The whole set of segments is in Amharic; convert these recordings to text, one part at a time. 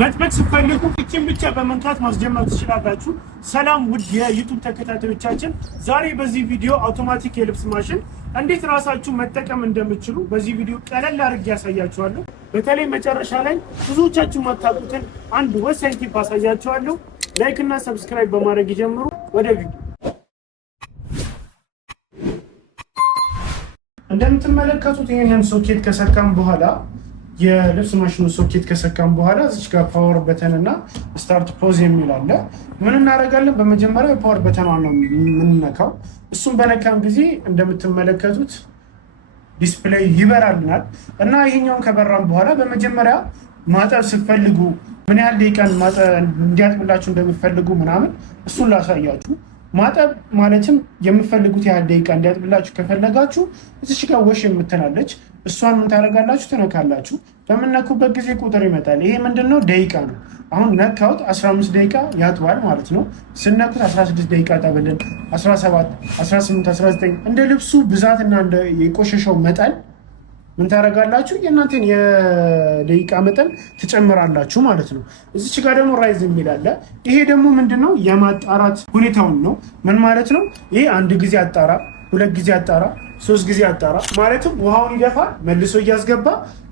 መጥበቅ ስትፈልጉ እቺን ብቻ በመንካት ማስጀመር ትችላላችሁ። ሰላም ውድ የዩቲዩብ ተከታታዮቻችን፣ ዛሬ በዚህ ቪዲዮ አውቶማቲክ የልብስ ማሽን እንዴት ራሳችሁ መጠቀም እንደምትችሉ በዚህ ቪዲዮ ቀለል አድርጌ ያሳያችኋለሁ። በተለይ መጨረሻ ላይ ብዙዎቻችሁ ማታውቁትን አንድ ወሳኝ ቲፕ አሳያችኋለሁ። ላይክ እና ሰብስክራይብ በማድረግ ይጀምሩ። ወደ ቪዲዮ እንደምትመለከቱት ይሄንን ሶኬት ከሰካም በኋላ የልብስ ማሽኑ ሶኬት ከሰካም በኋላ እዚች ጋር ፓወር በተን እና ስታርት ፖዝ የሚል አለ። ምን እናደርጋለን? በመጀመሪያ የፓወር በተኗን ነው የምንነካው። እሱም በነካም ጊዜ እንደምትመለከቱት ዲስፕሌይ ይበራልናል እና ይሄኛውን ከበራም በኋላ በመጀመሪያ ማጠብ ስትፈልጉ ምን ያህል ደቂቃን እንዲያጥብላችሁ እንደምትፈልጉ ምናምን እሱን ላሳያችሁ። ማጠብ ማለትም የምትፈልጉት ያህል ደቂቃ እንዲያጥብላችሁ ከፈለጋችሁ እዚች ጋር ወሽ የምትላለች እሷን ምን ታደርጋላችሁ? ትነካላችሁ። በምነኩበት ጊዜ ቁጥር ይመጣል። ይሄ ምንድነው? ደቂቃ ነው። አሁን ነካውት 15 ደቂቃ ያጥባል ማለት ነው። ስነኩት 16 ደቂቃ ጠብልን፣ 17፣ 18፣ 19 እንደ ልብሱ ብዛትና እንደ የቆሸሸው መጠን ምን ታደርጋላችሁ? የእናንተን የደቂቃ መጠን ትጨምራላችሁ ማለት ነው። እዚች ጋር ደግሞ ራይዝ የሚል አለ። ይሄ ደግሞ ምንድነው? የማጣራት ሁኔታውን ነው። ምን ማለት ነው? ይሄ አንድ ጊዜ አጣራ፣ ሁለት ጊዜ አጣራ፣ 3 ጊዜ አጣራ ማለትም ውሃውን ይደፋል፣ መልሶ እያስገባ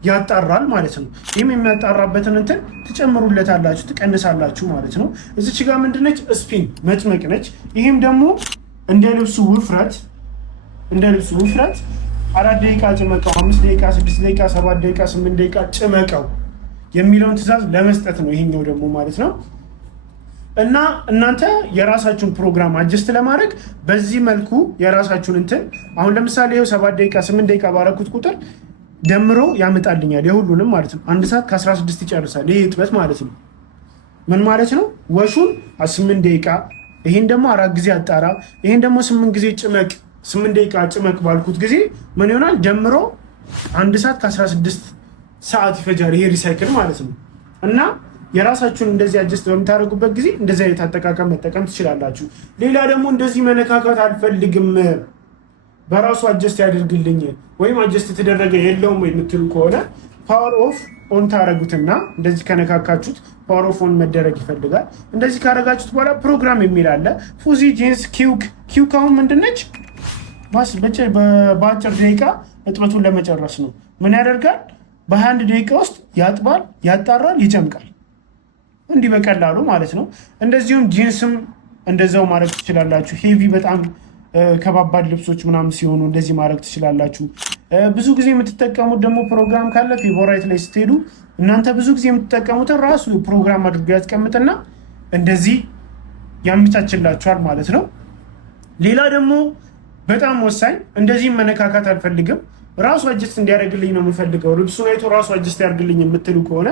ያጣራል ማለት ነው። ይህም የሚያጣራበትን እንትን ትጨምሩለታላችሁ፣ ትቀንሳላችሁ ማለት ነው። እዚች ጋር ምንድነች? ስፒን መጭመቅ ነች። ይህም ደግሞ እንደ ልብሱ ውፍረት 4 ደቂቃ ጭመቀው፣ 5 ደቂቃ፣ 6 ደቂቃ፣ 7 ደቂቃ፣ 8 ደቂቃ ጭመቀው የሚለውን ትዕዛዝ ለመስጠት ነው ይሄኛው ደግሞ ማለት ነው። እና እናንተ የራሳችሁን ፕሮግራም አጀስት ለማድረግ በዚህ መልኩ የራሳችሁን እንትን አሁን ለምሳሌ ይኸው 7 ደቂቃ 8 ደቂቃ ባረኩት ቁጥር ደምሮ ያመጣልኛል የሁሉንም ማለት ነው። 1 ሰዓት ከ16 ይጨርሳል። ይሄ እጥበት ማለት ነው። ምን ማለት ነው? ወሹን 8 ደቂቃ፣ ይሄን ደግሞ 4 ጊዜ አጣራ፣ ይሄን ደግሞ 8 ጊዜ ጭመቅ፣ 8 ደቂቃ ጭመቅ ባልኩት ጊዜ ምን ይሆናል? ደምሮ 1 ሰዓት ከ16 ሰዓት ይፈጃል። ይሄ ሪሳይክል ማለት ነው። እና የራሳችሁን እንደዚህ አጀስት በምታደርጉበት ጊዜ እንደዚህ አይነት አጠቃቀም መጠቀም ትችላላችሁ። ሌላ ደግሞ እንደዚህ መነካካት አልፈልግም በራሱ አጀስት ያደርግልኝ ወይም አጀስት የተደረገ የለውም የምትሉ ከሆነ ፓወር ኦፍ ኦን ታደረጉትና እንደዚህ ከነካካችሁት ፓወር ኦፍ ኦን መደረግ ይፈልጋል። እንደዚህ ካደረጋችሁት በኋላ ፕሮግራም የሚል አለ። ፉዚ ጂንስ ኪውክ አሁን ምንድነች? በአጭር ደቂቃ እጥበቱን ለመጨረስ ነው። ምን ያደርጋል? በ21 ደቂቃ ውስጥ ያጥባል፣ ያጣራል፣ ይጨምቃል። እንዲህ በቀላሉ ማለት ነው። እንደዚሁም ጂንስም እንደዛው ማድረግ ትችላላችሁ። ሄቪ በጣም ከባባድ ልብሶች ምናምን ሲሆኑ እንደዚህ ማድረግ ትችላላችሁ። ብዙ ጊዜ የምትጠቀሙት ደግሞ ፕሮግራም ካለ ፌቮራይት ላይ ስትሄዱ እናንተ ብዙ ጊዜ የምትጠቀሙትን ራሱ ፕሮግራም አድርጎ ያስቀምጥና እንደዚህ ያመቻችላችኋል ማለት ነው። ሌላ ደግሞ በጣም ወሳኝ እንደዚህ መነካካት አልፈልግም ራሱ አጀስት እንዲያደርግልኝ ነው የምፈልገው ልብሱን አይቶ ራሱ አጀስት ያደርግልኝ የምትሉ ከሆነ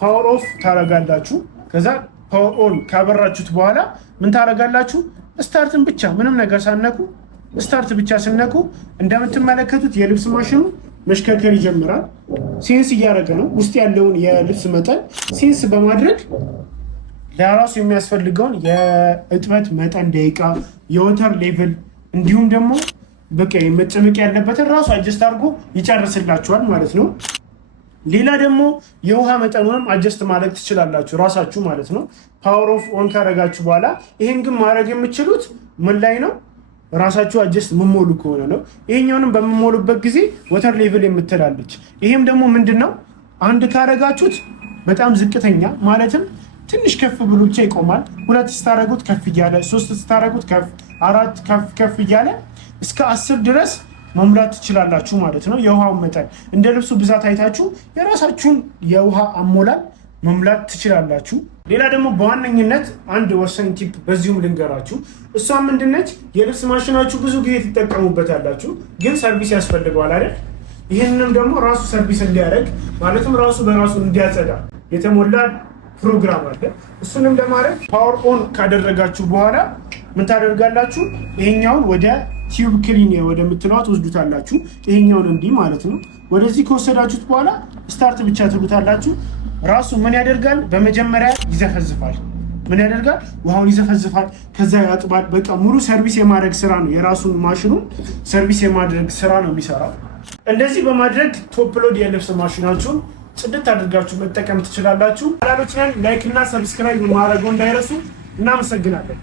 ፓወር ኦፍ ታረጋላችሁ። ከዛ ፓወር ኦን ካበራችሁት በኋላ ምን ታረጋላችሁ? ስታርትን ብቻ ምንም ነገር ሳነኩ ስታርት ብቻ ስነኩ እንደምትመለከቱት የልብስ ማሽኑ መሽከርከር ይጀምራል። ሴንስ እያደረገ ነው ውስጥ ያለውን የልብስ መጠን ሴንስ በማድረግ ለራሱ የሚያስፈልገውን የእጥበት መጠን ደቂቃ፣ የወተር ሌቭል እንዲሁም ደግሞ በቃ መጨመቅ ያለበትን ራሱ አጀስት አድርጎ ይጨርስላችኋል ማለት ነው። ሌላ ደግሞ የውሃ መጠኑንም አጀስት ማድረግ ትችላላችሁ ራሳችሁ ማለት ነው። ፓወር ኦፍ ኦን ካረጋችሁ በኋላ ይሄን ግን ማድረግ የምትችሉት ምን ላይ ነው? ራሳችሁ አጀስት መሞሉ ከሆነ ነው። ይሄኛውንም በመሞሉበት ጊዜ ወተር ሌቭል የምትላለች። ይሄም ደግሞ ምንድነው? አንድ ካረጋችሁት በጣም ዝቅተኛ ማለትም ትንሽ ከፍ ብሎ ብቻ ይቆማል። 2 ስታረጉት ከፍ እያለ፣ 3 ስታረጉት ከፍ፣ 4 ከፍ እያለ እስከ 10 ድረስ መሙላት ትችላላችሁ ማለት ነው። የውሃውን መጠን እንደ ልብሱ ብዛት አይታችሁ የራሳችሁን የውሃ አሞላል መሙላት ትችላላችሁ። ሌላ ደግሞ በዋነኝነት አንድ ወሳኝ ቲፕ በዚሁም ልንገራችሁ። እሷም ምንድነች? የልብስ ማሽናችሁ ብዙ ጊዜ ትጠቀሙበታላችሁ፣ ግን ሰርቪስ ያስፈልገዋል አይደል? ይህንንም ደግሞ ራሱ ሰርቪስ እንዲያደርግ ማለትም ራሱ በራሱ እንዲያጸዳ የተሞላ ፕሮግራም አለ። እሱንም ለማድረግ ፓወር ኦን ካደረጋችሁ በኋላ ምን ታደርጋላችሁ? ይሄኛውን ወደ ቲዩብ ክሊን ወደምትለዋት ወስዱታላችሁ። ይሄኛውን እንዲህ ማለት ነው። ወደዚህ ከወሰዳችሁት በኋላ ስታርት ብቻ ትሉታላችሁ። ራሱ ምን ያደርጋል? በመጀመሪያ ይዘፈዝፋል። ምን ያደርጋል? ውሃውን ይዘፈዝፋል፣ ከዛ ያጥባል። በቃ ሙሉ ሰርቪስ የማድረግ ስራ ነው። የራሱን ማሽኑን ሰርቪስ የማድረግ ስራ ነው የሚሰራው። እንደዚህ በማድረግ ቶፕ ሎድ የልብስ ማሽናችሁን ጽድት አድርጋችሁ መጠቀም ትችላላችሁ። ቻናላችንን ላይክ እና ሰብስክራይብ ማድረግ እንዳይረሱ። እናመሰግናለን።